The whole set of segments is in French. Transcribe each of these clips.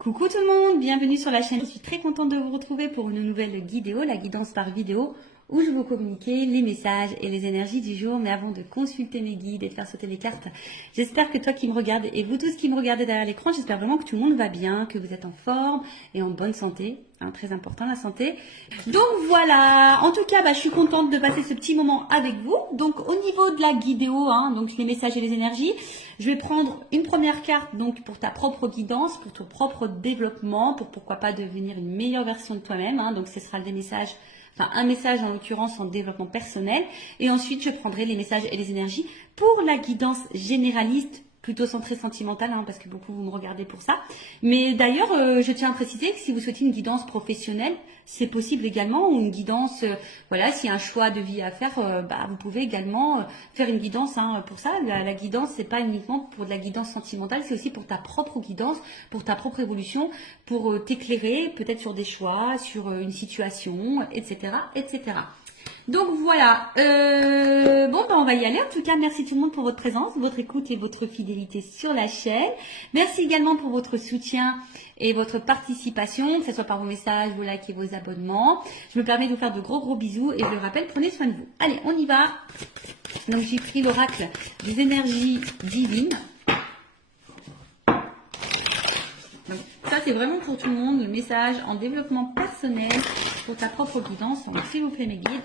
Coucou tout le monde, bienvenue sur la chaîne. Je suis très contente de vous retrouver pour une nouvelle vidéo, la guidance par vidéo, où je vais vous communiquer les messages et les énergies du jour. Mais avant de consulter mes guides et de faire sauter les cartes, j'espère que toi qui me regardes et vous tous qui me regardez derrière l'écran, j'espère vraiment que tout le monde va bien, que vous êtes en forme et en bonne santé. Très important la santé. Donc voilà, en tout cas, je suis contente de passer ce petit moment avec vous. Donc au niveau de la vidéo, donc les messages et les énergies, je vais prendre une première carte donc pour ta propre guidance, pour ton propre développement, pour pourquoi pas devenir une meilleure version de toi-même. Donc ce sera des messages, enfin un message en l'occurrence en développement personnel. Et ensuite, je prendrai les messages et les énergies pour la guidance généraliste, plutôt centrée sentimentale, parce que beaucoup vous me regardez pour ça. Mais d'ailleurs, je tiens à préciser que si vous souhaitez une guidance professionnelle, c'est possible également, ou une guidance, voilà, s'il y a un choix de vie à faire, vous pouvez également faire une guidance pour ça. La guidance, c'est pas uniquement pour de la guidance sentimentale, c'est aussi pour ta propre guidance, pour ta propre évolution, pour t'éclairer peut-être sur des choix, sur une situation, etc., etc. Donc voilà, on va y aller. En tout cas, merci tout le monde pour votre présence, votre écoute et votre fidélité sur la chaîne. Merci également pour votre soutien et votre participation, que ce soit par vos messages, vos likes et vos abonnements. Je me permets de vous faire de gros bisous et je le rappelle, prenez soin de vous. Allez, on y va. Donc j'ai pris l'oracle des énergies divines. Donc, ça c'est vraiment pour tout le monde, le message en développement personnel pour ta propre guidance. Donc s'il vous plaît mes guides.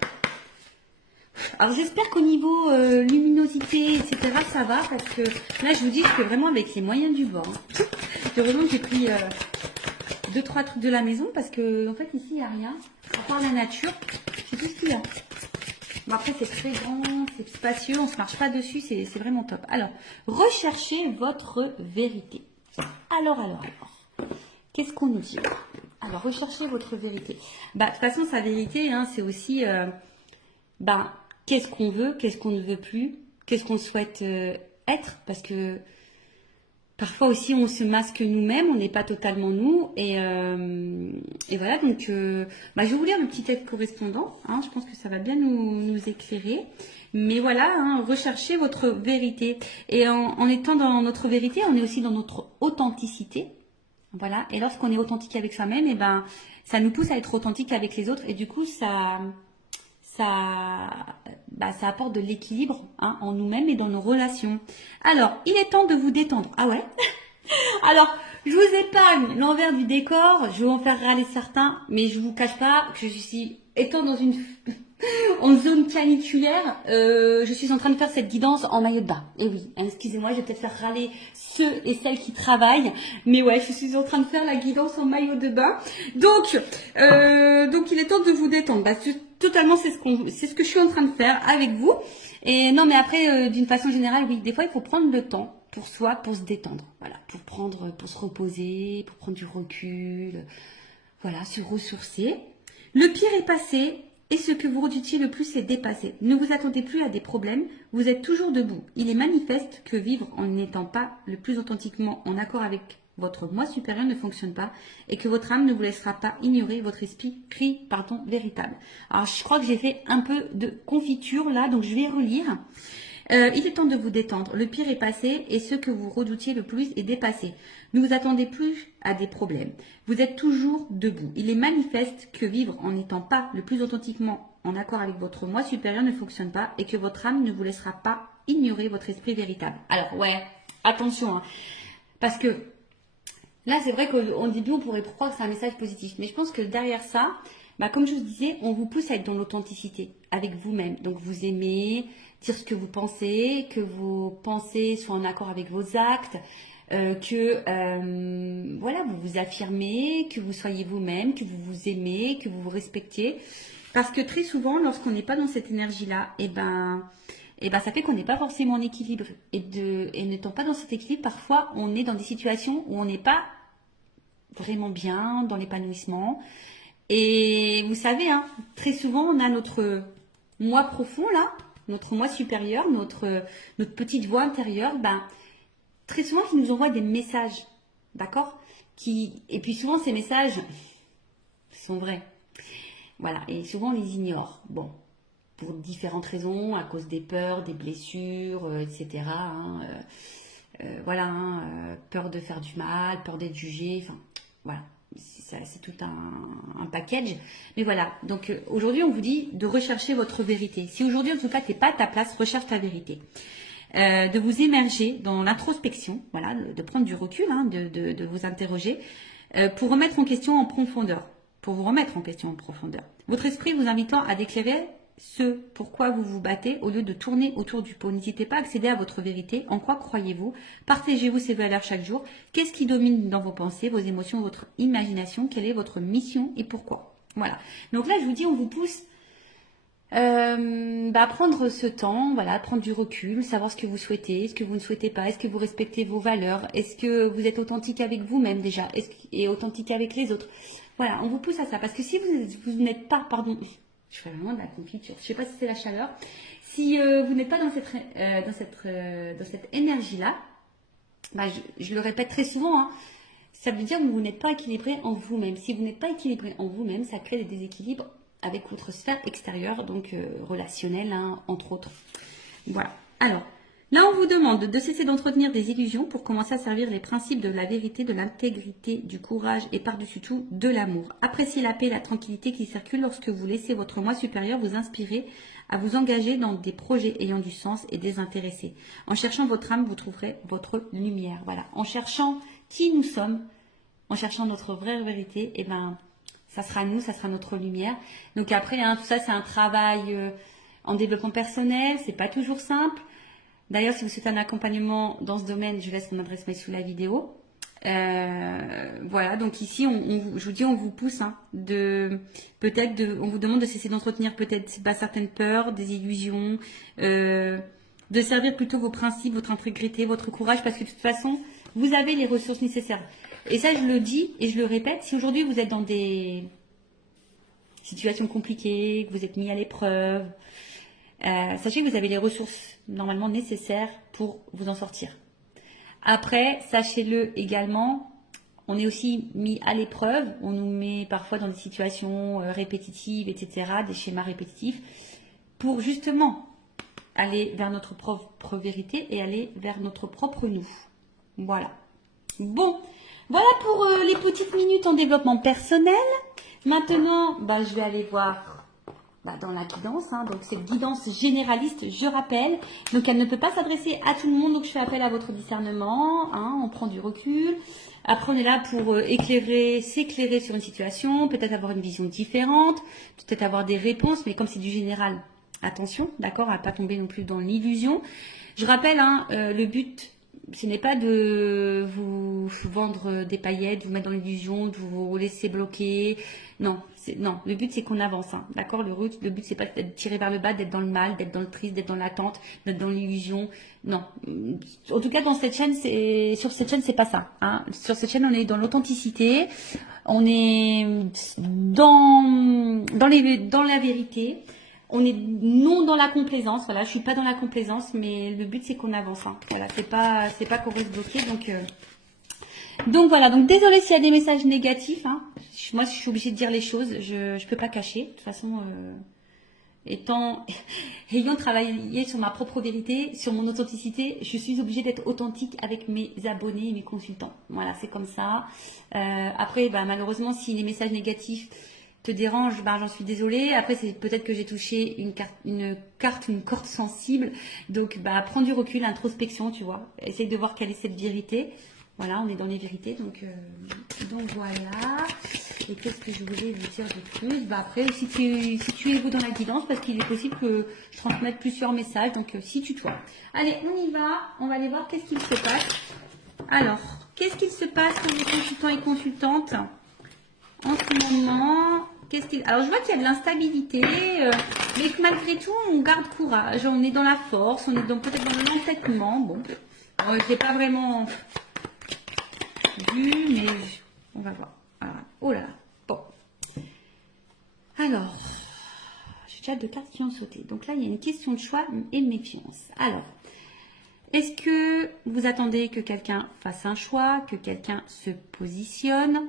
Alors j'espère qu'au niveau luminosité, etc., ça va, parce que là je vous dis que vraiment avec les moyens du bord. Heureusement que j'ai pris 2-3 trucs de la maison, parce que en fait ici il n'y a rien. À part la nature, c'est tout ce qu'il y a. Bon, après c'est très grand, c'est spacieux, on ne se marche pas dessus, c'est vraiment top. Alors, recherchez votre vérité. Alors. Qu'est-ce qu'on nous dit? Alors, recherchez votre vérité. De toute façon, sa vérité, c'est aussi... qu'est-ce qu'on veut, qu'est-ce qu'on ne veut plus, qu'est-ce qu'on souhaite être, parce que parfois aussi on se masque nous-mêmes, on n'est pas totalement nous, et voilà, donc je vais vous lire le petit texte correspondant, je pense que ça va bien nous éclairer, mais voilà, recherchez votre vérité, et en étant dans notre vérité, on est aussi dans notre authenticité, voilà, et lorsqu'on est authentique avec soi-même, ça nous pousse à être authentique avec les autres, et du coup ça apporte de l'équilibre en nous-mêmes et dans nos relations. Alors, il est temps de vous détendre. Ah ouais? Alors, je vous épargne l'envers du décor, je vais en faire râler certains, mais je vous cache pas que je suis, étant dans en zone caniculaire, je suis en train de faire cette guidance en maillot de bain. Et oui, excusez-moi, je vais peut-être faire râler ceux et celles qui travaillent, mais ouais, je suis en train de faire la guidance en maillot de bain. Donc il est temps de vous détendre. Totalement, c'est ce que je suis en train de faire avec vous. Et non, mais après, d'une façon générale, oui, des fois, il faut prendre le temps pour soi, pour se détendre, voilà, pour se reposer, pour prendre du recul, voilà, se ressourcer. Le pire est passé et ce que vous redoutiez le plus est dépassé. Ne vous attendez plus à des problèmes, vous êtes toujours debout. Il est manifeste que vivre en n'étant pas le plus authentiquement en accord avec votre moi supérieur ne fonctionne pas et que votre âme ne vous laissera pas ignorer votre esprit véritable. Alors je crois que j'ai fait un peu de confiture là, donc je vais relire. Il est temps de vous détendre. Le pire est passé et ce que vous redoutiez le plus est dépassé. Ne vous attendez plus à des problèmes. Vous êtes toujours debout. Il est manifeste que vivre en n'étant pas le plus authentiquement en accord avec votre moi supérieur ne fonctionne pas et que votre âme ne vous laissera pas ignorer votre esprit véritable. Alors ouais, attention, parce que là c'est vrai qu'au début on pourrait croire que c'est un message positif, mais je pense que derrière ça, comme je vous disais, on vous pousse à être dans l'authenticité avec vous-même. Donc vous aimez dire ce que vos pensées soient en accord avec vos actes, voilà, vous vous affirmez, que vous soyez vous-même, que vous vous aimez, que vous vous respectiez. Parce que très souvent, lorsqu'on n'est pas dans cette énergie-là, ça fait qu'on n'est pas forcément en équilibre. Et n'étant pas dans cet équilibre, parfois on est dans des situations où on n'est pas vraiment bien, dans l'épanouissement. Et vous savez, très souvent, on a notre moi profond, là, notre moi supérieur, notre petite voix intérieure, très souvent, qui nous envoie des messages, d'accord? Et puis souvent, ces messages sont vrais. Voilà, et souvent, on les ignore. Bon, pour différentes raisons, à cause des peurs, des blessures, etc. Peur de faire du mal, peur d'être jugé, enfin... voilà, c'est tout un package. Mais voilà, donc aujourd'hui, on vous dit de rechercher votre vérité. Si aujourd'hui, en tout cas, tu n'es pas à ta place, recherche ta vérité. De vous émerger dans l'introspection, voilà, de prendre du recul, hein, de vous interroger, pour remettre en question en profondeur, pour vous remettre en question en profondeur. Votre esprit vous invitant à déclarer ce pourquoi vous vous battez au lieu de tourner autour du pot. N'hésitez pas à accéder à votre vérité. En quoi croyez-vous? Partagez-vous ces valeurs chaque jour. Qu'est-ce qui domine dans vos pensées, vos émotions, votre imagination? Quelle est votre mission et pourquoi? Voilà. Donc là, je vous dis, on vous pousse prendre ce temps, voilà, prendre du recul, savoir ce que vous souhaitez, ce que vous ne souhaitez pas, est-ce que vous respectez vos valeurs, est-ce que vous êtes authentique avec vous-même déjà, et authentique avec les autres. Voilà, on vous pousse à ça, parce que si vous n'êtes pas, pardon, je fais vraiment de la confiture, je sais pas si c'est la chaleur, si vous n'êtes pas dans cette énergie-là, je le répète très souvent, hein, ça veut dire que vous n'êtes pas équilibré en vous-même. Si vous n'êtes pas équilibré en vous-même, ça crée des déséquilibres avec votre sphère extérieure, donc relationnelle, hein, entre autres. Voilà. Alors, là, on vous demande de cesser d'entretenir des illusions pour commencer à servir les principes de la vérité, de l'intégrité, du courage et par-dessus tout, de l'amour. Appréciez la paix et la tranquillité qui circulent lorsque vous laissez votre moi supérieur vous inspirer à vous engager dans des projets ayant du sens et désintéressés. En cherchant votre âme, vous trouverez votre lumière. Voilà. En cherchant qui nous sommes, en cherchant notre vraie vérité, et ça sera nous, ça sera notre lumière. Donc après, hein, tout ça, c'est un travail en développement personnel. C'est pas toujours simple. D'ailleurs, si vous souhaitez un accompagnement dans ce domaine, je laisse mon adresse mail sous la vidéo. Voilà, donc ici, je vous dis, on vous pousse, hein, on vous demande de cesser d'entretenir peut-être certaines peurs, des illusions, de servir plutôt vos principes, votre intégrité, votre courage, parce que de toute façon, vous avez les ressources nécessaires. Et ça, je le dis et je le répète, si aujourd'hui vous êtes dans des situations compliquées, que vous êtes mis à l'épreuve, sachez que vous avez les ressources normalement nécessaires pour vous en sortir. Après, sachez-le également, on est aussi mis à l'épreuve, on nous met parfois dans des situations répétitives, etc., des schémas répétitifs, pour justement aller vers notre propre vérité et aller vers notre propre nous. Voilà. Bon, voilà pour les petites minutes en développement personnel. Maintenant, je vais aller voir dans la guidance. Hein, donc, cette guidance généraliste, je rappelle. Donc, elle ne peut pas s'adresser à tout le monde. Donc, je fais appel à votre discernement. Hein, on prend du recul. Après, on est là pour s'éclairer sur une situation. Peut-être avoir une vision différente. Peut-être avoir des réponses. Mais comme c'est du général, attention, d'accord, à ne pas tomber non plus dans l'illusion. Je rappelle, hein, le but, ce n'est pas de vous vendre des paillettes, de vous mettre dans l'illusion, de vous laisser bloquer. Non, le but c'est qu'on avance, hein, d'accord. Le but c'est pas d'être tiré vers le bas, d'être dans le mal, d'être dans le triste, d'être dans l'attente, d'être dans l'illusion. Non. En tout cas, sur cette chaîne, c'est pas ça. Hein. Sur cette chaîne, on est dans l'authenticité, on est dans la vérité. On est non dans la complaisance, voilà, je suis pas dans la complaisance, mais le but c'est qu'on avance, hein. Voilà, c'est pas qu'on reste bloqué, donc voilà, donc désolé s'il y a des messages négatifs, hein. Moi je suis obligée de dire les choses, je peux pas cacher, de toute façon, ayant travaillé sur ma propre vérité, sur mon authenticité, je suis obligée d'être authentique avec mes abonnés et mes consultants, voilà, c'est comme ça. Après, malheureusement, si les messages négatifs te dérange, j'en suis désolée. Après, c'est peut-être que j'ai touché une corde sensible. Donc, prends du recul, introspection, tu vois. Essaye de voir quelle est cette vérité. Voilà, on est dans les vérités. Donc voilà. Et qu'est-ce que je voulais vous dire de plus? Après, si tu es vous dans la guidance, parce qu'il est possible que je transmette plusieurs messages. Donc, si tu toi. Allez, on y va. On va aller voir qu'est-ce qu'il se passe. Alors, qu'est-ce qu'il se passe pour les consultants et consultantes en ce moment? Alors, je vois qu'il y a de l'instabilité, mais que malgré tout, on garde courage, on est dans la force, on est peut-être dans l'entêtement. Bon, je ne l'ai pas vraiment vu, mais on va voir. Alors, oh là là, bon. Alors, j'ai déjà 2 cartes qui ont sauté. Donc là, il y a une question de choix et de méfiance. Alors, est-ce que vous attendez que quelqu'un fasse un choix, que quelqu'un se positionne?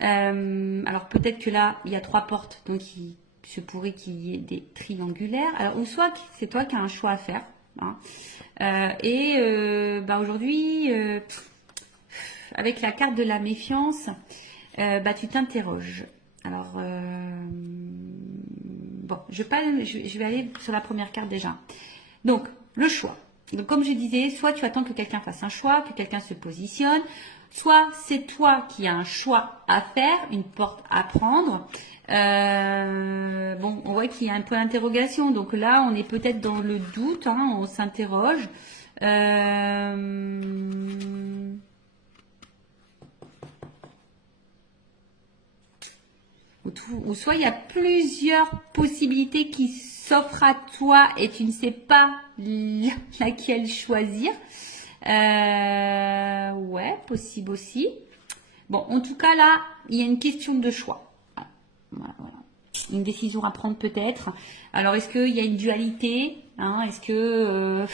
Alors peut-être que là, il y a 3 portes, donc il se pourrait qu'il y ait des triangulaires. Alors, ou soit c'est toi qui as un choix à faire. Hein. Aujourd'hui, avec la carte de la méfiance, bah, tu t'interroges. Alors, bon, je vais aller sur la première carte déjà. Donc, le choix. Donc, comme je disais, soit tu attends que quelqu'un fasse un choix, que quelqu'un se positionne, soit c'est toi qui as un choix à faire, une porte à prendre. Bon, on voit qu'il y a un peu d'interrogation. Donc là, on est peut-être dans le doute, hein, on s'interroge. Ou soit il y a plusieurs possibilités qui s'offrent à toi et tu ne sais pas laquelle choisir. Ouais, possible aussi. Bon, en tout cas là, il y a une question de choix. Voilà. Une décision à prendre peut-être. Alors est-ce qu'il y a une dualité, hein? Est-ce que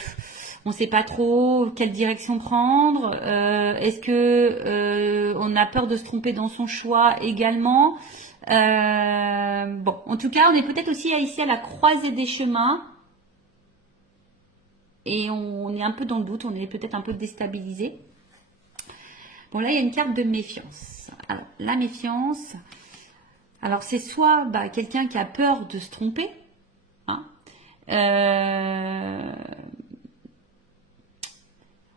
on ne sait pas trop quelle direction prendre? Est-ce que on a peur de se tromper dans son choix également? Bon, en tout cas, on est peut-être aussi ici à la croisée des chemins et on est un peu dans le doute, on est peut-être un peu déstabilisé. Bon, là, il y a une carte de méfiance. Alors, la méfiance, alors c'est soit bah, quelqu'un qui a peur de se tromper, hein,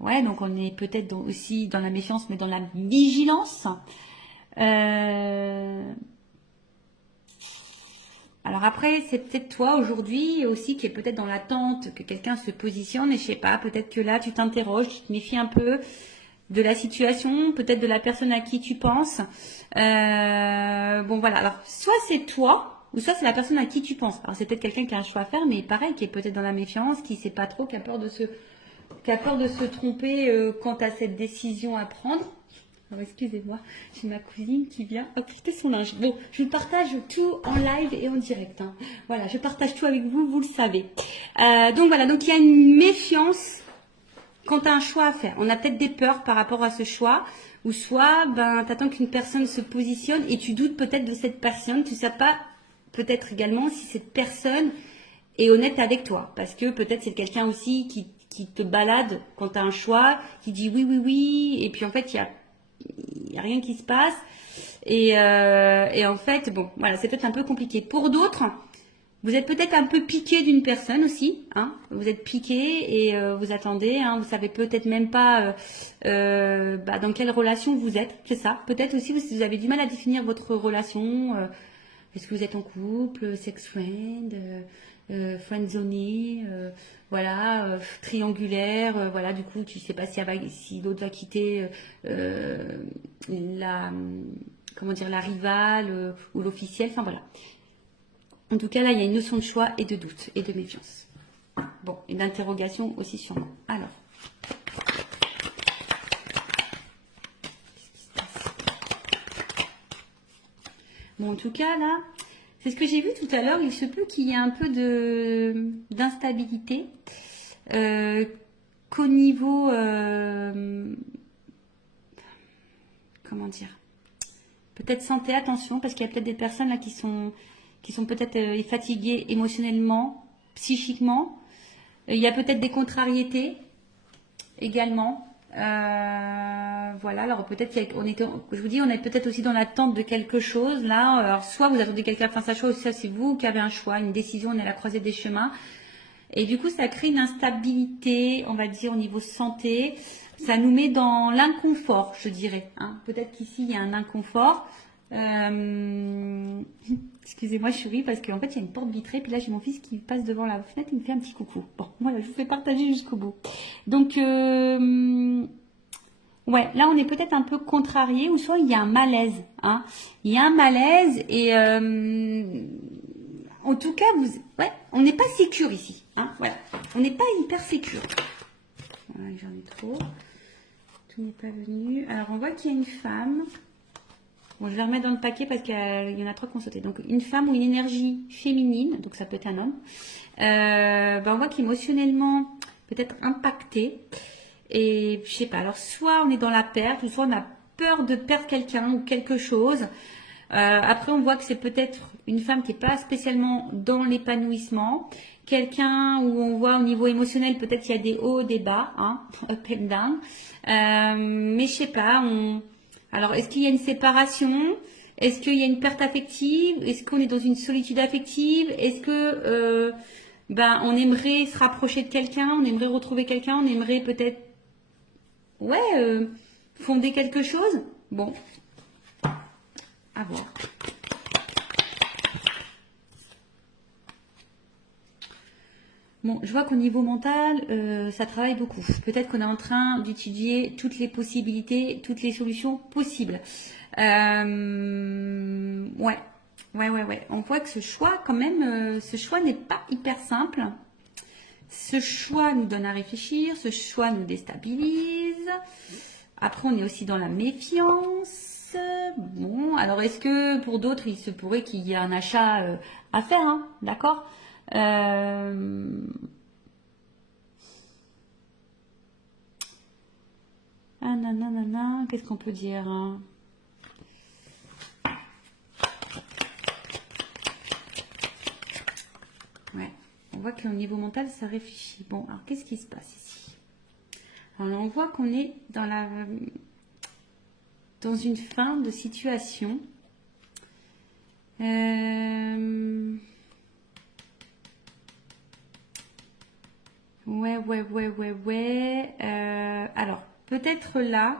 ouais, donc on est peut-être aussi dans la méfiance, mais dans la vigilance. Alors après, c'est peut-être toi aujourd'hui aussi qui est peut-être dans l'attente que quelqu'un se positionne et je sais pas, peut-être que là tu t'interroges, tu te méfies un peu de la situation, peut-être de la personne à qui tu penses. Bon voilà, alors soit c'est toi ou soit c'est la personne à qui tu penses. Alors c'est peut-être quelqu'un qui a un choix à faire, mais pareil, qui est peut-être dans la méfiance, qui sait pas trop, qui a peur de se tromper quant à cette décision à prendre. Alors, excusez-moi, j'ai ma cousine qui vient apporter son linge. Bon, je partage tout en live et en direct, hein. Voilà, je partage tout avec vous, vous le savez. Donc voilà, donc il y a une méfiance quand tu as un choix à faire. On a peut-être des peurs par rapport à ce choix, ou soit ben, tu attends qu'une personne se positionne et tu doutes peut-être de cette personne. Tu ne sais pas peut-être également si cette personne est honnête avec toi. Parce que peut-être c'est quelqu'un aussi qui te balade quand tu as un choix, qui dit oui, oui, oui, et puis en fait, il y a rien qui se passe. Et en fait, bon, voilà, c'est peut-être un peu compliqué. Pour d'autres, vous êtes peut-être un peu piqué d'une personne aussi, hein. Vous êtes piqué et vous attendez, hein. Vous savez peut-être même pas bah, dans quelle relation vous êtes, c'est ça. Peut-être aussi vous avez du mal à définir votre relation. Est-ce que vous êtes en couple, sex friend, friendzoné, voilà, triangulaire, voilà. Du coup, tu sais pas si l'autre va quitter la, comment dire, la rivale ou l'officiel. Enfin voilà. En tout cas, là, il y a une notion de choix et de doute et de méfiance. Bon, et d'interrogation aussi sûrement. Alors. Bon, en tout cas, là, c'est ce que j'ai vu tout à l'heure. Il se peut qu'il y ait un peu d'instabilité qu'au niveau... comment dire, peut-être santé, attention, parce qu'il y a peut-être des personnes là qui sont peut-être fatiguées émotionnellement, psychiquement. Il y a peut-être des contrariétés également. Voilà, alors peut-être je vous dis, on est peut-être aussi dans l'attente de quelque chose là. Alors soit vous attendez quelqu'un fasse sa chose, soit c'est vous qui avez un choix, une décision, on est à la croisée des chemins. Et du coup, ça crée une instabilité, on va dire, au niveau santé. Ça nous met dans l'inconfort, je dirais, hein. Peut-être qu'ici, il y a un inconfort. Excusez-moi, je souris parce qu'en fait, il y a une porte vitrée. Puis là, j'ai mon fils qui passe devant la fenêtre et il me fait un petit coucou. Bon, voilà, je vous fais partager jusqu'au bout. Donc, ouais, là, on est peut-être un peu contrarié ou soit il y a un malaise, hein. Il y a un malaise et... en tout cas, ouais, on n'est pas sécure ici, hein, voilà. On n'est pas hyper sécure. Voilà, j'en ai trop. Tout n'est pas venu. Alors, on voit qu'il y a une femme. Bon, je vais remettre dans le paquet parce qu'il y en a trois qui ont sauté. Donc, une femme ou une énergie féminine, donc ça peut être un homme. Ben, on voit qu'émotionnellement, peut-être impacté. Et je sais pas, alors soit on est dans la perte, ou soit on a peur de perdre quelqu'un ou quelque chose. Après, on voit que c'est peut-être une femme qui n'est pas spécialement dans l'épanouissement. Quelqu'un où on voit au niveau émotionnel, peut-être qu'il y a des hauts, des bas, hein, up and down. Mais je sais pas, Alors, est-ce qu'il y a une séparation? Est-ce qu'il y a une perte affective? Est-ce qu'on est dans une solitude affective? Est-ce que on aimerait se rapprocher de quelqu'un? On aimerait retrouver quelqu'un? On aimerait peut-être fonder quelque chose? Bon, à voir. Bon, je vois qu'au niveau mental, ça travaille beaucoup. Peut-être qu'on est en train d'étudier toutes les possibilités, toutes les solutions possibles. Ouais. On voit que ce choix, quand même, ce choix n'est pas hyper simple. Ce choix nous donne à réfléchir, ce choix nous déstabilise. Après, on est aussi dans la méfiance. Bon, alors est-ce que pour d'autres, il se pourrait qu'il y ait un achat à faire, hein, d'accord? Ah nanana, qu'est-ce qu'on peut dire, hein? Ouais, on voit qu'au niveau mental, ça réfléchit. Bon, alors qu'est-ce qui se passe ici? Alors on voit qu'on est dans une fin de situation. Ouais. Alors, peut-être là,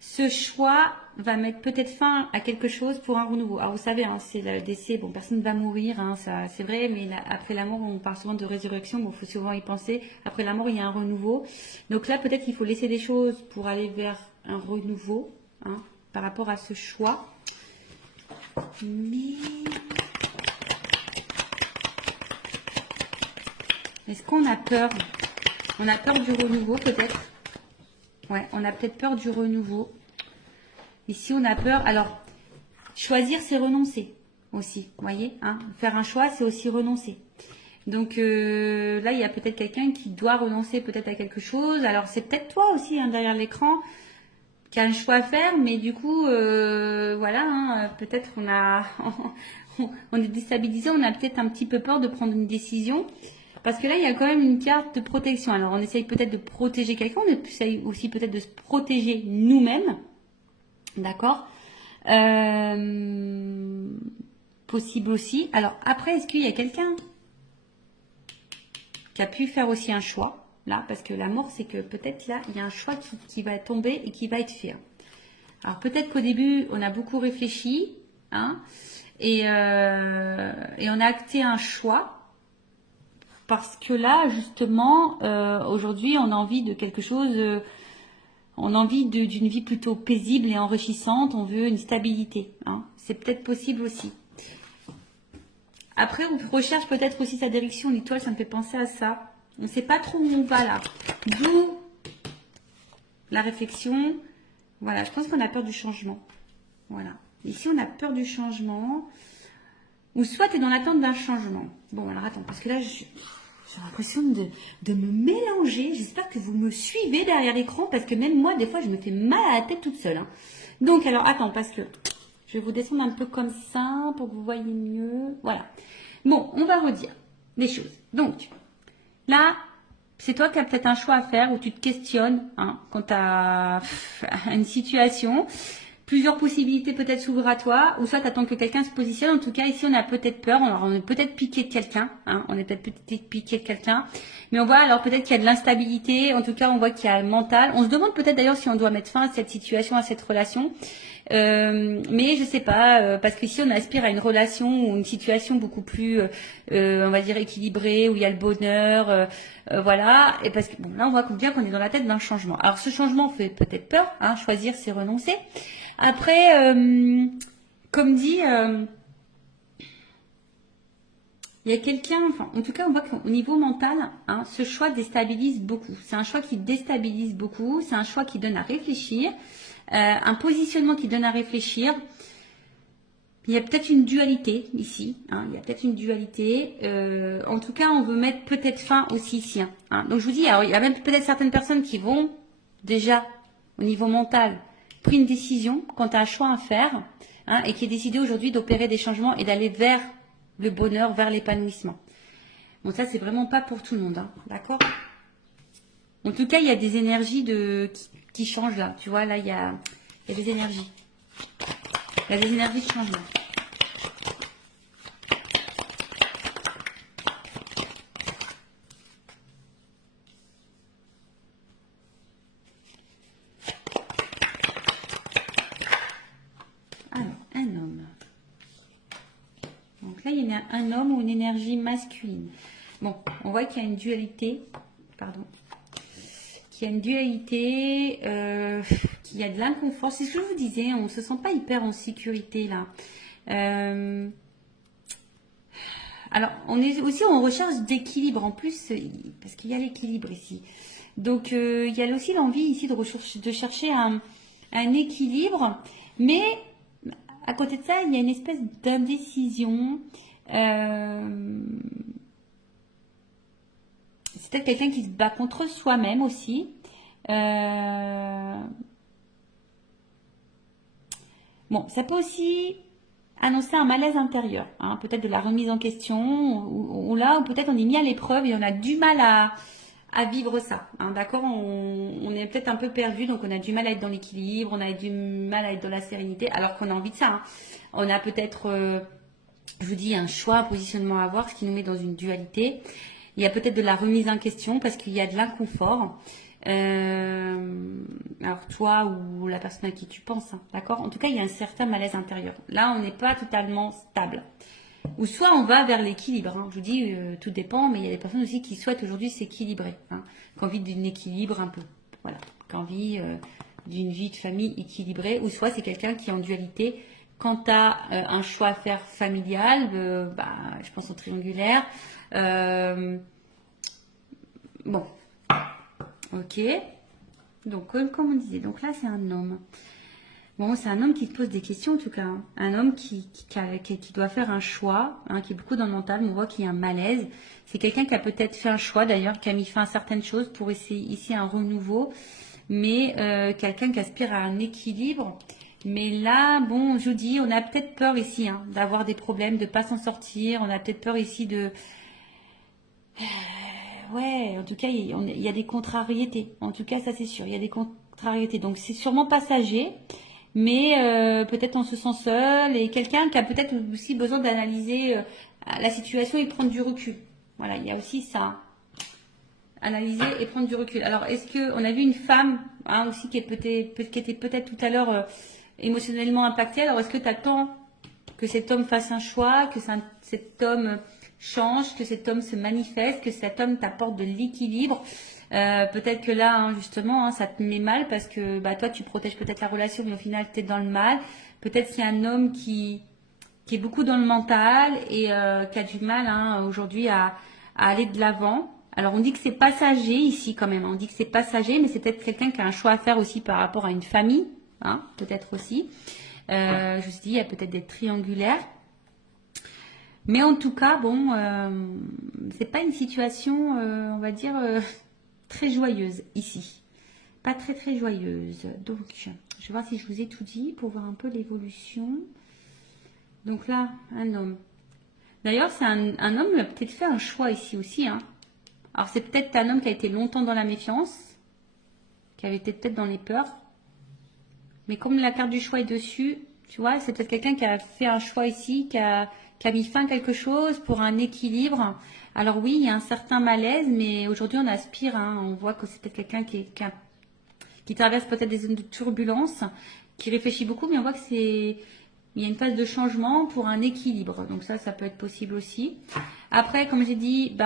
ce choix va mettre peut-être fin à quelque chose pour un renouveau. Alors, vous savez, hein, c'est le décès, bon, personne ne va mourir, hein, ça, c'est vrai, mais après la mort, on parle souvent de résurrection, bon, il faut souvent y penser. Après la mort, il y a un renouveau. Donc là, peut-être qu'il faut laisser des choses pour aller vers un renouveau, hein, par rapport à ce choix. Mais... est-ce qu'on a peur? On a peur du renouveau peut-être. Ouais, on a peut-être peur du renouveau. Ici, on a peur. Alors, choisir, c'est renoncer aussi. Vous voyez, hein, faire un choix, c'est aussi renoncer. Donc là, il y a peut-être quelqu'un qui doit renoncer peut-être à quelque chose. Alors, c'est peut-être toi aussi, hein, derrière l'écran, qui a un choix à faire. Mais du coup, voilà, hein, peut-être on est déstabilisé. On a peut-être un petit peu peur de prendre une décision. Parce que là, il y a quand même une carte de protection. Alors, on essaye peut-être de protéger quelqu'un, on essaye aussi peut-être de se protéger nous-mêmes. D'accord? Possible aussi. Alors, après, est-ce qu'il y a quelqu'un qui a pu faire aussi un choix? Là, parce que la mort, c'est que peut-être là, il y a un choix qui va tomber et qui va être fait. Alors, peut-être qu'au début, on a beaucoup réfléchi, hein, et on a acté un choix. Parce que là, justement, aujourd'hui, on a envie de quelque chose, on a envie d'une vie plutôt paisible et enrichissante, on veut une stabilité, hein. C'est peut-être possible aussi. Après, on recherche peut-être aussi sa direction, l'étoile, ça me fait penser à ça. On ne sait pas trop où on va là. D'où la réflexion. Voilà, je pense qu'on a peur du changement. Voilà. Ici, on a peur du changement. Ou soit tu es dans l'attente d'un changement. Bon, alors attends, parce que là, j'ai l'impression de me mélanger. J'espère que vous me suivez derrière l'écran, parce que même moi, des fois, je me fais mal à la tête toute seule, hein. Donc, alors, attends, parce que je vais vous descendre un peu comme ça, pour que vous voyez mieux. Voilà. Bon, on va redire les choses. Donc, là, c'est toi qui as peut-être un choix à faire, où tu te questionnes, hein, quant à une situation. Plusieurs possibilités peut-être s'ouvrent à toi, ou soit tu attends que quelqu'un se positionne. En tout cas, ici, on a peut-être peur, on est peut-être piqué de quelqu'un, hein, on est peut-être piqué de quelqu'un, mais on voit alors peut-être qu'il y a de l'instabilité, en tout cas, on voit qu'il y a le mental. On se demande peut-être d'ailleurs si on doit mettre fin à cette situation, à cette relation, mais je sais pas, parce qu'ici, on aspire à une relation ou une situation beaucoup plus, on va dire, équilibrée, où il y a le bonheur, voilà, et parce que bon, là, on voit bien qu'on est dans la tête d'un changement. Alors, ce changement fait peut-être peur, hein, choisir, c'est renoncer. Après, comme dit, il y a quelqu'un, enfin, en tout cas, on voit qu'au niveau mental, hein, ce choix déstabilise beaucoup. C'est un choix qui déstabilise beaucoup, c'est un choix qui donne à réfléchir, un positionnement qui donne à réfléchir. Il y a peut-être une dualité ici, hein, il y a peut-être une dualité. En tout cas, on veut mettre peut-être fin aussi ici. Hein. Donc, je vous dis, alors, il y a même peut-être certaines personnes qui vont déjà, au niveau mental, pris une décision quant à un choix à faire, hein, et qui est décidé aujourd'hui d'opérer des changements et d'aller vers le bonheur, vers l'épanouissement. Bon, ça, c'est vraiment pas pour tout le monde, hein, d'accord? En tout cas, il y a des énergies qui changent là. Tu vois, là, il y a Il y a des énergies. Il y a des énergies de changement. Alors, un homme. Donc là, il y a un homme ou une énergie masculine. Bon, on voit qu'il y a une dualité. Pardon. Qu'il y a une dualité, qu'il y a de l'inconfort. C'est ce que je vous disais, on ne se sent pas hyper en sécurité là. Alors, on est aussi en recherche d'équilibre en plus, parce qu'il y a l'équilibre ici. Donc, il y a aussi l'envie ici de chercher un équilibre, mais à côté de ça, il y a une espèce d'indécision. C'est peut-être quelqu'un qui se bat contre soi-même aussi. Bon, ça peut aussi annoncer un malaise intérieur, hein, peut-être de la remise en question, ou là, ou peut-être on est mis à l'épreuve et on a du mal à vivre ça. Hein, d'accord, on est peut-être un peu perdu, donc on a du mal à être dans l'équilibre, on a du mal à être dans la sérénité, alors qu'on a envie de ça. Hein. On a peut-être, je vous dis, un choix, un positionnement à avoir, ce qui nous met dans une dualité. Il y a peut-être de la remise en question parce qu'il y a de l'inconfort. Alors toi ou la personne à qui tu penses, hein, d'accord? En tout cas, il y a un certain malaise intérieur. Là, on n'est pas totalement stable. Ou soit on va vers l'équilibre. Hein. Je vous dis, tout dépend, mais il y a des personnes aussi qui souhaitent aujourd'hui s'équilibrer, hein, qui ont envie d'un équilibre un peu, voilà, qui ont envie d'une vie de famille équilibrée. Ou soit c'est quelqu'un qui est en dualité. Quant à un choix à faire familial, je pense au triangulaire. Bon, ok. Donc, comme on disait, donc là, c'est un homme. Bon, c'est un homme qui te pose des questions, en tout cas. Hein. Un homme qui doit faire un choix, hein, qui est beaucoup dans le mental. On voit qu'il y a un malaise. C'est quelqu'un qui a peut-être fait un choix, d'ailleurs, qui a mis fin à certaines choses pour essayer ici un renouveau. Mais quelqu'un qui aspire à un équilibre. Mais là, bon, je vous dis, on a peut-être peur ici hein, d'avoir des problèmes, de ne pas s'en sortir. On a peut-être peur ici de... Ouais, en tout cas, il y a des contrariétés. En tout cas, ça c'est sûr, il y a des contrariétés. Donc, c'est sûrement passager, mais peut-être on se sent seul et quelqu'un qui a peut-être aussi besoin d'analyser la situation et prendre du recul. Voilà, il y a aussi ça. Analyser et prendre du recul. Alors, est-ce que on a vu une femme hein, aussi qui était peut-être tout à l'heure émotionnellement impactée. Alors, est-ce que tu attends que cet homme fasse un choix, que cet homme change, que cet homme se manifeste, que cet homme t'apporte de l'équilibre. Peut-être que là, hein, justement, hein, ça te met mal parce que toi, tu protèges peut-être la relation, mais au final, tu es dans le mal. Peut-être qu'il y a un homme qui est beaucoup dans le mental et qui a du mal hein, aujourd'hui à aller de l'avant. Alors, on dit que c'est passager ici quand même. On dit que c'est passager, mais c'est peut-être quelqu'un qui a un choix à faire aussi par rapport à une famille, hein, peut-être aussi. Je me suis dit, il y a peut-être des triangulaires. Mais en tout cas, bon, c'est pas une situation, on va dire, très joyeuse ici. Pas très très joyeuse. Donc, je vais voir si je vous ai tout dit pour voir un peu l'évolution. Donc là, un homme. D'ailleurs, c'est un homme qui a peut-être fait un choix ici aussi. Hein. Alors, c'est peut-être un homme qui a été longtemps dans la méfiance, qui avait été peut-être dans les peurs. Mais comme la carte du choix est dessus, tu vois, c'est peut-être quelqu'un qui a fait un choix ici, qui a mis fin à quelque chose pour un équilibre. Alors oui, il y a un certain malaise, mais aujourd'hui on aspire, hein, on voit que c'est peut-être quelqu'un qui traverse peut-être des zones de turbulence, qui réfléchit beaucoup, mais on voit que il y a une phase de changement pour un équilibre. Donc ça peut être possible aussi. Après, comme j'ai dit,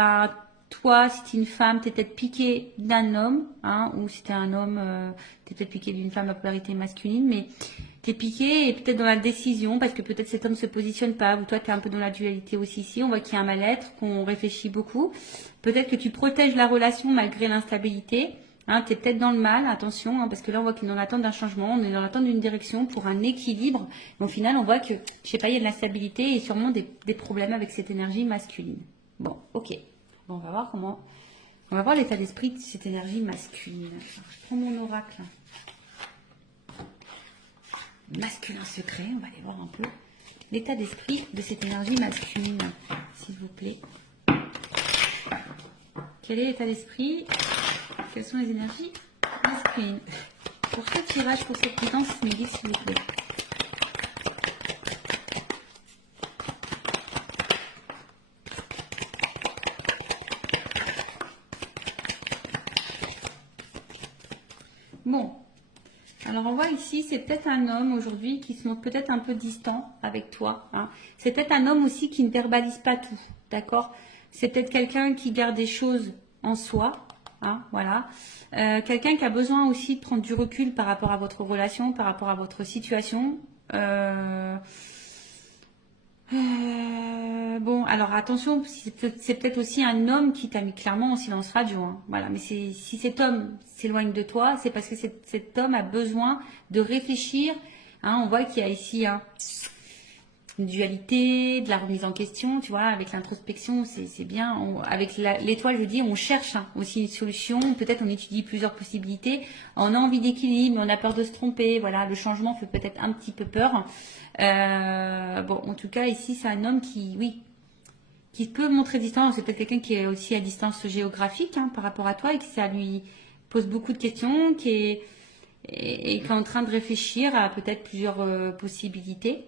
toi, si tu es une femme, tu es peut-être piqué d'un homme, hein, ou si tu es un homme, tu es peut-être piqué d'une femme à polarité masculine, mais tu es piqué et peut-être dans la décision, parce que peut-être cet homme ne se positionne pas, ou toi tu es un peu dans la dualité aussi ici, on voit qu'il y a un mal-être, qu'on réfléchit beaucoup. Peut-être que tu protèges la relation malgré l'instabilité, hein, tu es peut-être dans le mal, attention, hein, parce que là on voit qu'il est dans l'attente d'un changement, on est dans l'attente d'une direction pour un équilibre, mais au final on voit que, je sais pas, il y a de l'instabilité et sûrement des problèmes avec cette énergie masculine. Bon, ok. Bon, on va voir l'état d'esprit de cette énergie masculine. Alors, je prends mon oracle. Masculin secret, on va aller voir un peu l'état d'esprit de cette énergie masculine, s'il vous plaît. Quel est l'état d'esprit? Quelles sont les énergies masculines? Pour ce tirage, pour cette guidance, s'il vous plaît. Bon, alors on voit ici, c'est peut-être un homme aujourd'hui qui se montre peut-être un peu distant avec toi. Hein. C'est peut-être un homme aussi qui ne verbalise pas tout, d'accord? C'est peut-être quelqu'un qui garde des choses en soi, hein, voilà. Quelqu'un qui a besoin aussi de prendre du recul par rapport à votre relation, par rapport à votre situation. Bon, alors attention, c'est peut-être aussi un homme qui t'a mis clairement en silence radio. Hein. Voilà, mais si cet homme s'éloigne de toi, c'est parce que cet homme a besoin de réfléchir. Hein, on voit qu'il y a ici une dualité, de la remise en question, tu vois, avec l'introspection, c'est bien. Avec l'étoile, je dis, on cherche aussi une solution. Peut-être on étudie plusieurs possibilités. On a envie d'équilibre, mais on a peur de se tromper. Voilà, le changement fait peut-être un petit peu peur. Bon, en tout cas, ici, c'est un homme qui peut montrer distance. C'est peut-être quelqu'un qui est aussi à distance géographique hein, par rapport à toi et que ça lui pose beaucoup de questions, qui est en train de réfléchir à peut-être plusieurs possibilités.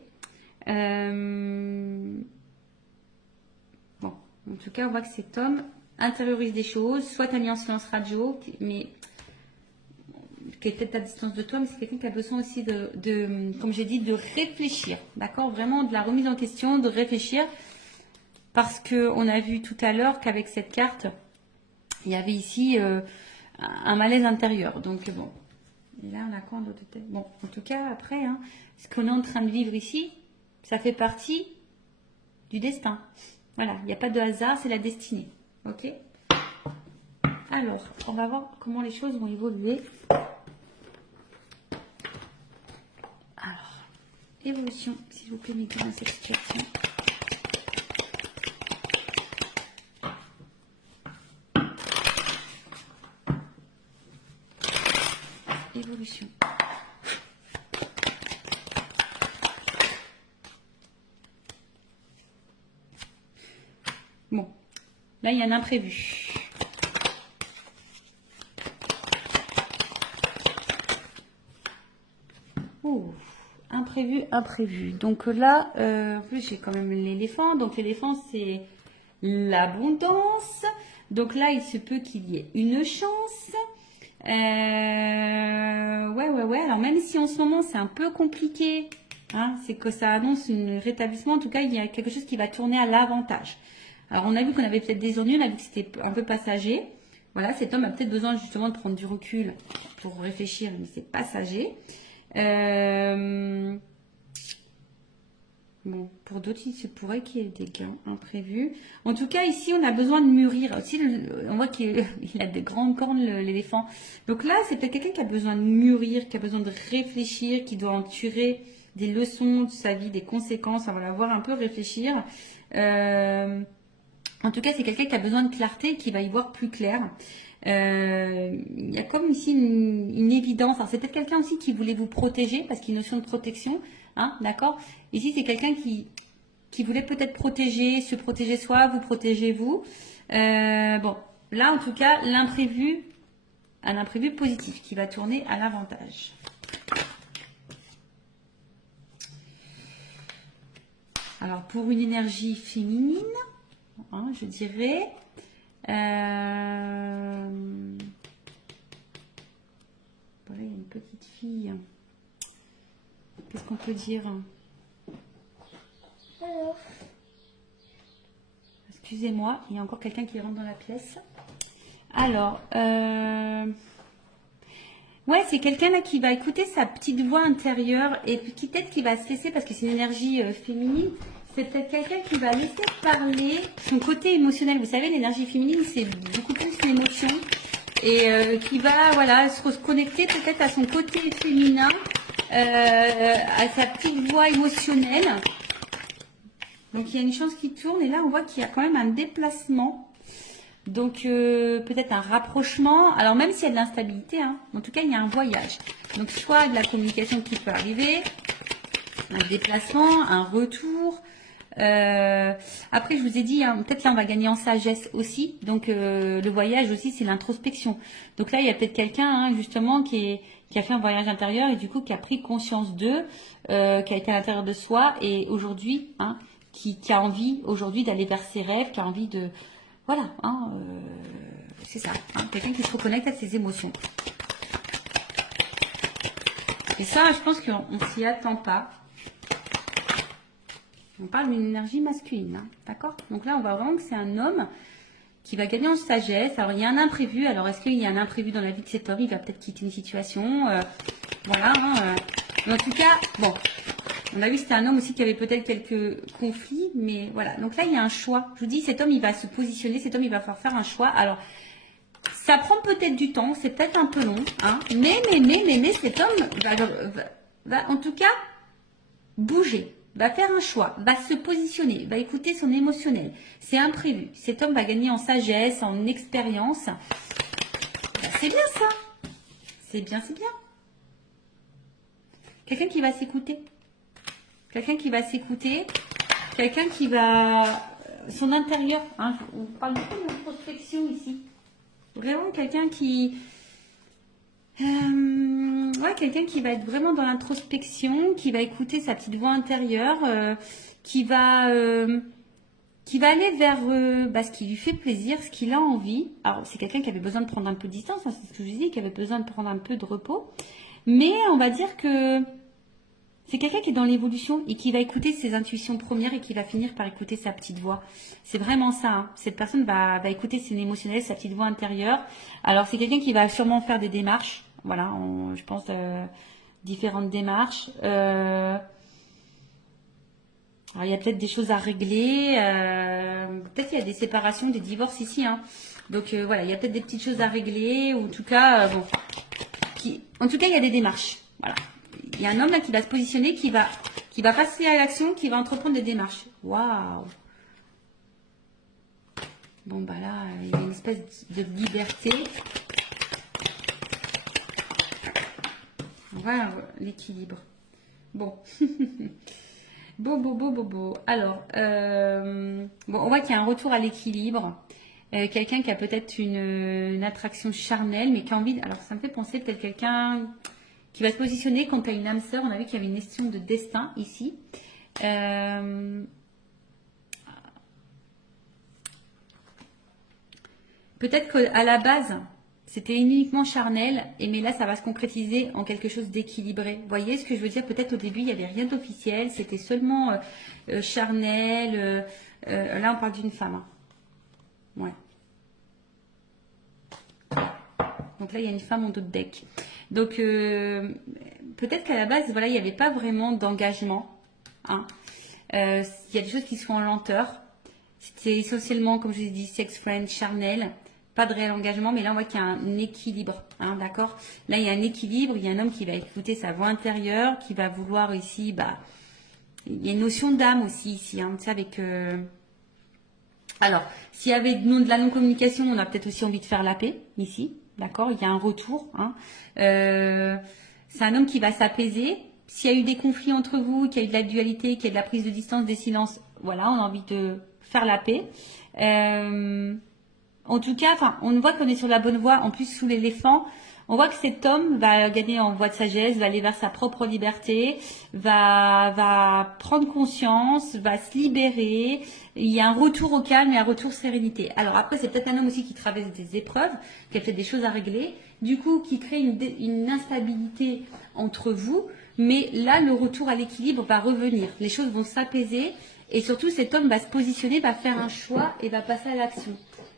Bon, en tout cas, on voit que cet homme intériorise des choses, soit tu as mis en silence radio, mais qui est peut-être à distance de toi, mais c'est quelqu'un qui a besoin aussi comme j'ai dit, de réfléchir, d'accord? Vraiment de la remise en question, de réfléchir, parce qu'on a vu tout à l'heure qu'avec cette carte, il y avait ici un malaise intérieur. Donc bon, et là on a quoi en d'autres têtes? Bon, en tout cas, après, hein, ce qu'on est en train de vivre ici, ça fait partie du destin. Voilà, il n'y a pas de hasard, c'est la destinée. Ok? Alors, on va voir comment les choses vont évoluer. Alors, évolution, s'il vous plaît, mettez dans cette situation. Évolution. Bon, là, il y a un imprévu. Oh, imprévu. Donc là, en plus, j'ai quand même l'éléphant. Donc l'éléphant, c'est l'abondance. Donc là, il se peut qu'il y ait une chance. Ouais. Alors même si en ce moment, c'est un peu compliqué, hein, c'est que ça annonce un rétablissement. En tout cas, il y a quelque chose qui va tourner à l'avantage. Alors, on a vu qu'on avait peut-être des ennuis, on a vu que c'était un peu passager. Voilà, cet homme a peut-être besoin justement de prendre du recul pour réfléchir, mais c'est passager. Bon, pour d'autres, il se pourrait qu'il y ait des gains imprévus. En tout cas, ici, on a besoin de mûrir. Aussi, on voit qu'il a de grandes cornes, l'éléphant. Donc là, c'est peut-être quelqu'un qui a besoin de mûrir, qui a besoin de réfléchir, qui doit en tirer des leçons de sa vie, des conséquences. On va la voir un peu réfléchir. En tout cas, c'est quelqu'un qui a besoin de clarté et qui va y voir plus clair. Il y a comme ici une évidence. Alors, c'est peut-être quelqu'un aussi qui voulait vous protéger, parce qu'il y a une notion de protection. Hein, d'accord? Ici, c'est quelqu'un qui voulait peut-être se protéger soi, vous protégez vous. Bon, là, en tout cas, un imprévu positif qui va tourner à l'avantage. Alors, pour une énergie féminine, hein, je dirais, voilà, il y a une petite fille. Qu'est-ce qu'on peut dire? Alors. Excusez-moi, il y a encore quelqu'un qui rentre dans la pièce. Alors, ouais, c'est quelqu'un là qui va écouter sa petite voix intérieure et qui peut-être qui va se laisser, parce que c'est une énergie féminine, c'est peut-être quelqu'un qui va laisser parler son côté émotionnel. Vous savez, l'énergie féminine, c'est beaucoup plus l'émotion et qui va, voilà, se reconnecter peut-être à son côté féminin, à sa petite voix émotionnelle. Donc, il y a une chance qui tourne et là, on voit qu'il y a quand même un déplacement. Donc, peut-être un rapprochement. Alors, même s'il y a de l'instabilité, hein, en tout cas, il y a un voyage. Donc, soit de la communication qui peut arriver, un déplacement, un retour. Après, je vous ai dit, hein, peut-être là, on va gagner en sagesse aussi. Donc, le voyage aussi, c'est l'introspection. Donc là, il y a peut-être quelqu'un, hein, justement, qui qui a fait un voyage intérieur et du coup qui a pris conscience d'eux, qui a été à l'intérieur de soi et aujourd'hui, hein, qui a envie aujourd'hui d'aller vers ses rêves, qui a envie de... Voilà, hein, c'est ça, hein, quelqu'un qui se reconnecte à ses émotions. Et ça, je pense qu'on ne s'y attend pas. On parle d'une énergie masculine, hein, d'accord? Donc là, on voit vraiment que c'est un homme qui va gagner en sagesse. Alors, il y a un imprévu. Alors, est-ce qu'il y a un imprévu dans la vie de cet homme? Il va peut-être quitter une situation. Voilà. Hein, mais en tout cas, bon, on a vu que c'était un homme aussi qui avait peut-être quelques conflits. Mais voilà. Donc là, il y a un choix. Je vous dis, cet homme, il va se positionner. Cet homme, il va falloir faire un choix. Alors, ça prend peut-être du temps. C'est peut-être un peu long. Hein, mais cet homme va en tout cas bouger. Va faire un choix, va se positionner, va écouter son émotionnel. C'est imprévu. Cet homme va gagner en sagesse, en expérience. Ben, c'est bien ça. C'est bien, c'est bien. Quelqu'un qui va s'écouter. Quelqu'un qui va s'écouter. Quelqu'un qui va... Son intérieur. Hein, on parle beaucoup d'introspection ici. Vraiment quelqu'un qui... ouais, quelqu'un qui va être vraiment dans l'introspection, qui va écouter sa petite voix intérieure, qui va aller vers ce qui lui fait plaisir, ce qu'il a envie. Alors, c'est quelqu'un qui avait besoin de prendre un peu de distance, hein, c'est ce que je disais, qui avait besoin de prendre un peu de repos. Mais on va dire que c'est quelqu'un qui est dans l'évolution et qui va écouter ses intuitions premières et qui va finir par écouter sa petite voix. C'est vraiment ça. Hein. Cette personne va écouter ses émotionnels, sa petite voix intérieure. Alors, c'est quelqu'un qui va sûrement faire des démarches. Voilà, je pense différentes démarches. Alors, il y a peut-être des choses à régler. Peut-être qu'il y a des séparations, des divorces ici. Hein. Donc voilà, il y a peut-être des petites choses à régler. Ou en tout cas, bon, en tout cas, il y a des démarches. Voilà, il y a un homme là qui va se positionner, qui va passer à l'action, qui va entreprendre des démarches. Waouh. Bon bah là, il y a une espèce de liberté. Voilà l'équilibre. Bon. Bon. Alors, bon, on voit qu'il y a un retour à l'équilibre. Quelqu'un qui a peut-être une attraction charnelle, mais qui a envie... Alors, ça me fait penser peut-être quelqu'un qui va se positionner quand tu as une âme sœur. On a vu qu'il y avait une question de destin ici. Peut-être qu'à la base... C'était uniquement charnel, mais là, ça va se concrétiser en quelque chose d'équilibré. Vous voyez ce que je veux dire? Peut-être au début, il n'y avait rien d'officiel, c'était seulement charnel. Là, on parle d'une femme. Hein. Ouais. Donc là, il y a une femme en dos de deck. Donc, peut-être qu'à la base, voilà, il n'y avait pas vraiment d'engagement. Hein. Il y a des choses qui sont en lenteur. C'était essentiellement, comme je vous ai dit, sex friend, charnel. Pas de réel engagement, mais là on voit qu'il y a un équilibre, hein, d'accord? Là il y a un équilibre, il y a un homme qui va écouter sa voix intérieure, qui va vouloir ici, il y a une notion d'âme aussi ici, hein, tu sais, avec... Alors, s'il y avait de la non-communication, on a peut-être aussi envie de faire la paix, ici, d'accord? Il y a un retour, hein. C'est un homme qui va s'apaiser. S'il y a eu des conflits entre vous, qu'il y a eu de la dualité, qu'il y a de la prise de distance, des silences, voilà, on a envie de faire la paix. En tout cas, on voit qu'on est sur la bonne voie. En plus, sous l'éléphant, on voit que cet homme va gagner en voie de sagesse, va aller vers sa propre liberté, va prendre conscience, va se libérer. Il y a un retour au calme et un retour sérénité. Alors après, c'est peut-être un homme aussi qui traverse des épreuves, qui a peut-être des choses à régler, du coup, qui crée une instabilité entre vous. Mais là, le retour à l'équilibre va revenir. Les choses vont s'apaiser et surtout, cet homme va se positionner, va faire un choix et va passer à l'action.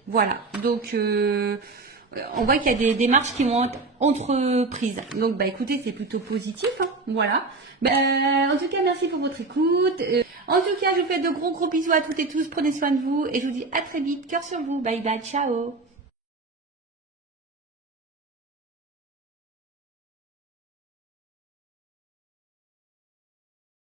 Voilà, donc on voit qu'il y a des démarches qui vont être entreprises. Donc écoutez, c'est plutôt positif, hein, voilà. En tout cas, merci pour votre écoute. En tout cas, je vous fais de gros bisous à toutes et tous. Prenez soin de vous et je vous dis à très vite. Cœur sur vous. Bye bye, ciao.